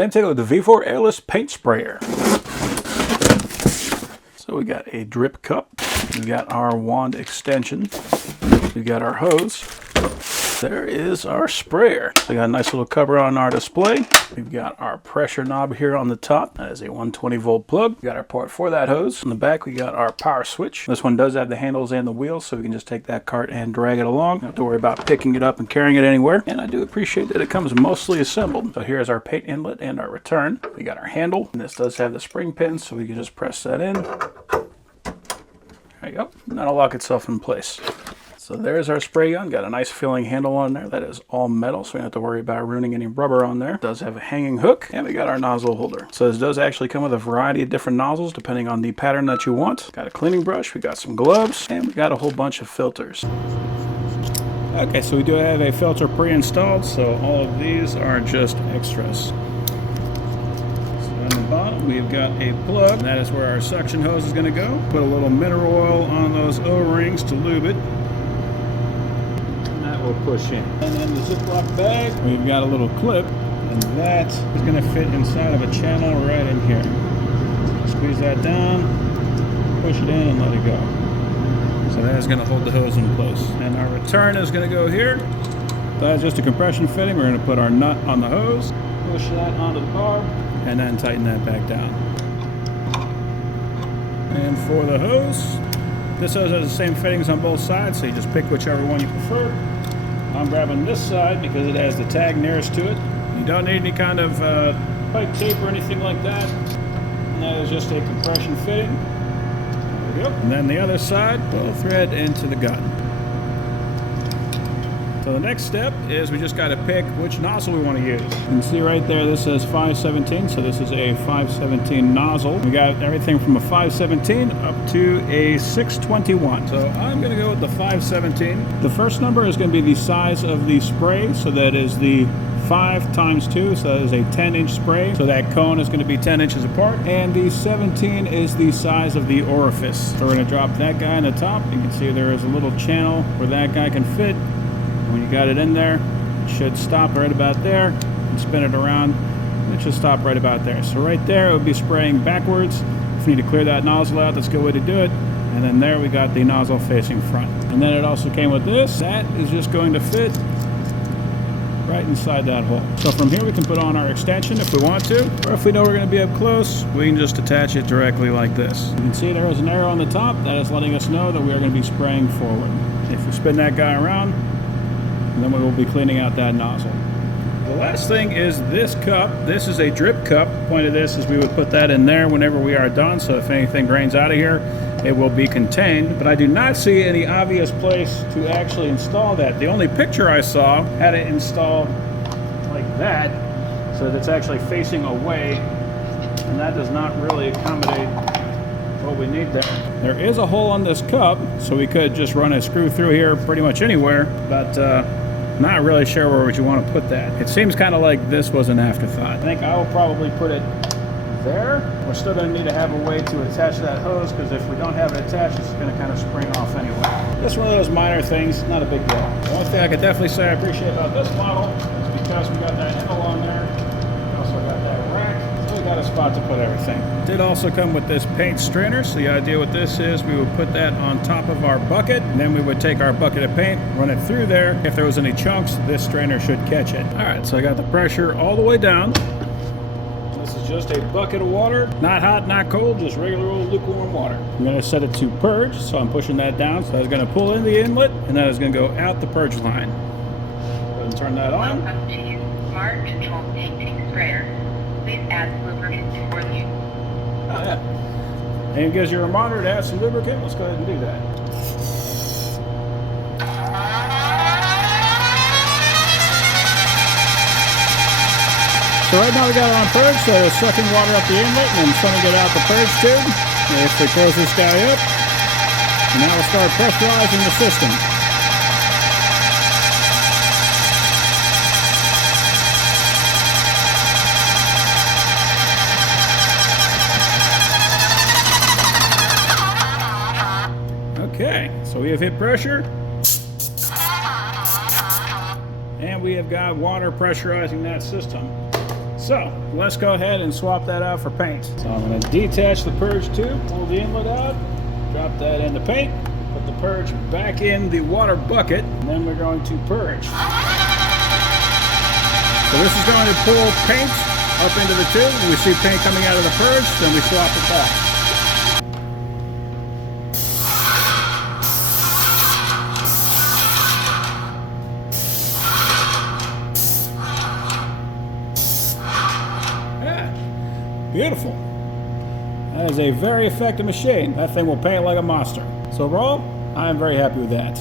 presented with the VEVOR Airless Paint Sprayer. So we got a drip cup, we got our wand extension, we got our hose. There is our sprayer. So we got a nice little cover on our display. We've got our pressure knob here on the top. That is a 120 volt plug. We got our port for that hose. On the back we got our power switch. This one does have the handles and the wheels, so we can just take that cart and drag it along. Don't have to worry about picking it up and carrying it anywhere. And I do appreciate that it comes mostly assembled. So here's our paint inlet and our return. We got our handle, and this does have the spring pins, so we can just press that in. There you go. And that'll lock itself in place. So there's our spray gun. Got a nice feeling handle on there. That is all metal, so we don't have to worry about ruining any rubber on there. It does have a hanging hook, and we got our nozzle holder. So this does actually come with a variety of different nozzles depending on the pattern that you want. Got a cleaning brush, we got some gloves, and we got a whole bunch of filters. Okay, so we do have a filter pre-installed, so all of these are just extras. So on the bottom, we've got a plug. That is where our suction hose is going to go. Put a little mineral oil on those O-rings to lube it. Will push in. And then the Ziploc bag, we've got a little clip, and that is going to fit inside of a channel right in here. Squeeze that down, push it in, and let it go. So that is going to hold the hose in place. And our return is going to go here. That's just a compression fitting. We're going to put our nut on the hose, push that onto the barb, and then tighten that back down. And for the hose, this hose has the same fittings on both sides, so you just pick whichever one you prefer. I'm grabbing this side because it has the tag nearest to it. You don't need any kind of pipe tape or anything like that. And that is just a compression fitting. There we go. And then the other side will thread into the gun. So the next step is we just got to pick which nozzle we want to use. You can see right there this says 517, so this is a 517 nozzle. We got everything from a 517 up to a 621. So I'm going to go with the 517. The first number is going to be the size of the spray, so that is the 5 times 2, so that is a 10-inch spray. So that cone is going to be 10 inches apart. And the 17 is the size of the orifice. So we're going to drop that guy in the top. You can see there is a little channel where that guy can fit. When you got it in there, it should stop right about there, and spin it around, and it should stop right about there. So right there, it would be spraying backwards. If you need to clear that nozzle out, that's a good way to do it. And then there we got the nozzle facing front. And then it also came with this. That is just going to fit right inside that hole. So from here we can put on our extension if we want to, or if we know we're going to be up close, we can just attach it directly like this. You can see there is an arrow on the top that is letting us know that we are going to be spraying forward. If we spin that guy around, and then we will be cleaning out that nozzle. The last thing is this cup. This is a drip cup. The point of this is we would put that in there whenever we are done, so if anything drains out of here, it will be contained. But I do not see any obvious place to actually install that. The only picture I saw had it installed like that, so that it's actually facing away, and that does not really accommodate what we need there. There is a hole on this cup, so we could just run a screw through here pretty much anywhere, but not really sure where you want to put that. It seems kind of like this was an afterthought. I think I will probably put it there. We're still going to need to have a way to attach that hose, because if we don't have it attached, it's going to kind of spring off anyway. Just one of those minor things, not a big deal. The only thing I could definitely say I appreciate about this model is because we got that handle on there. We also got that rack. So we got a spot to put everything. It did also come with this paint strainer. So the idea with this is we would put that on top of our bucket, and then we would take our bucket of paint, run it through there. If there was any chunks, this strainer should catch it. All right, so I got the pressure all the way down. This is just a bucket of water, not hot, not cold, just regular old lukewarm water. I'm going to set it to purge, so I'm pushing that down. So that's going to pull in the inlet, and that is going to go out the purge line. Go ahead and turn that on. Welcome to use Smart Control Painting Sprayer. Please add lubricant before use. Oh, yeah. And it gives you a reminder to add some lubricant. Let's go ahead and do that. So right now we got it on purge, so it's sucking water up the inlet and sending it out the purge tube. If we close this guy up, and now we'll start pressurizing the system. Okay, so we have hit pressure, and we have got water pressurizing that system. So let's go ahead and swap that out for paint. So I'm going to detach the purge tube, pull the inlet out, drop that in the paint, put the purge back in the water bucket, and then we're going to purge. So this is going to pull paint up into the tube. When we see paint coming out of the purge, then we swap it back. Beautiful. That is a very effective machine. That thing will paint like a monster. So overall, I am very happy with that.